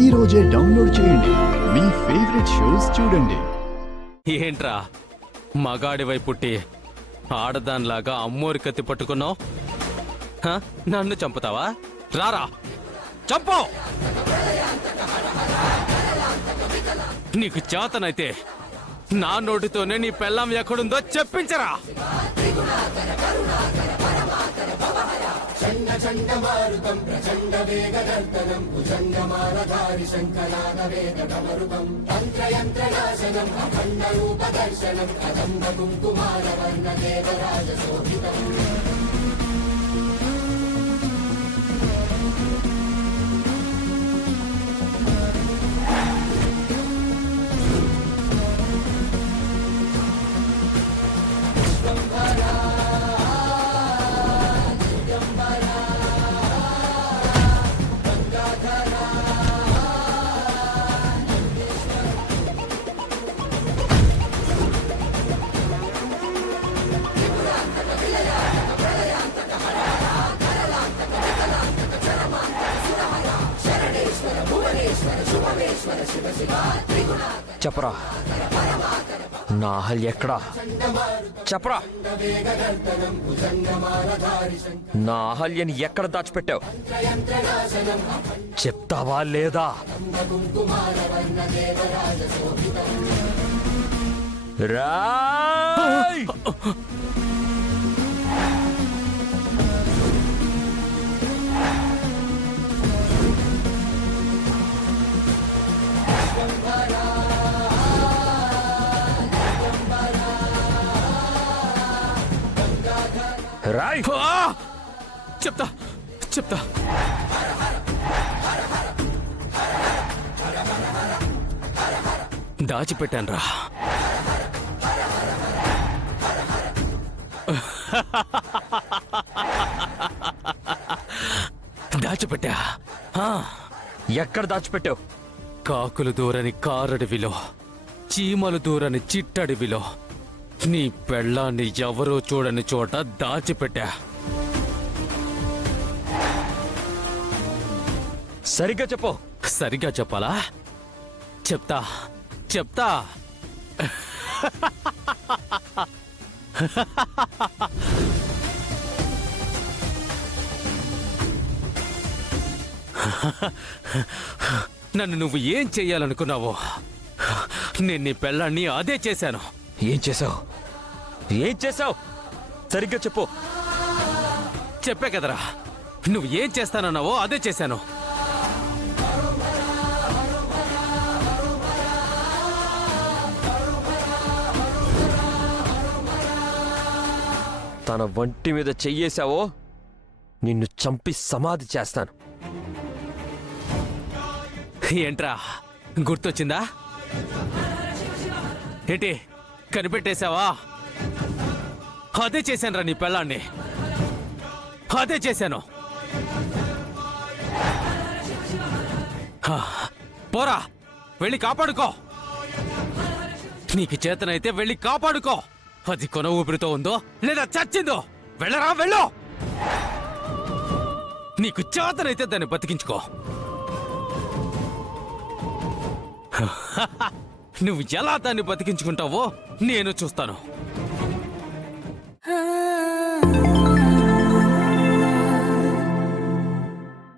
ఈ రోజే డౌన్లోడ్ చేయండి. మీ ఫేవరెట్ షోస్ చూడండి. ఏంట్రా మగాడివై పుట్టి ఆడదానిలాగా అమ్మోరి కత్తి పట్టుకున్నావు? నన్ను చంపుతావా? రారా చంపు. నీకు చేతనైతే నా నోటితోనే నీ పెళ్ళాం ఎక్కడుందో చెప్పించరా. చెప్పరా, నా అహల్య ఎక్కడా? చెప్పరా, నా అహల్యని ఎక్కడ దాచిపెట్టావు? చెప్తావా లేదా? రాయ్! రాయ్! చెప్తా చెప్తా. దాచిపెట్టానురా. దాచిపెట్టా. ఎక్కడ దాచిపెట్టావు? కాకులు దూరని కారడవిలో, చీమలు దూరని చిట్టడవిలో, నీ పెళ్ళాన్ని ఎవరూ చూడని చోట దాచిపెట్టా. సరిగ్గా చెప్పు. సరిగ్గా చెప్పాలా? చెప్తా చెప్తా. నన్ను నువ్వు ఏం చెయ్యాలనుకున్నావో నేను నీ పెళ్ళాన్ని అదే చేశాను. ఏం చేసావు? ఏం చేసావు? సరిగ్గా చెప్పు. చెప్పే కదరా, నువ్వు ఏం చేస్తానన్నావో అదే చేశాను. తన వంటి మీద చెయ్యేశావో నిన్ను చంపి సమాధి చేస్తాను. ఏంట్రా గుర్తొచ్చిందా? ఏంటి కనిపెట్టేశావా? అదే చేశానురా నీ పెళ్ళాన్ని, అదే చేశాను. పోరా, వెళ్ళి కాపాడుకో. నీకు చేతనైతే వెళ్ళి కాపాడుకో. అది కొన ఊపిరితో ఉందో లేదా చచ్చిందో వెళ్ళరా, వెళ్ళు. నీకు చేతనైతే దాన్ని బతికించుకో. నువ్వు ఎలా దాన్ని బతికించుకుంటావో నేను చూస్తాను.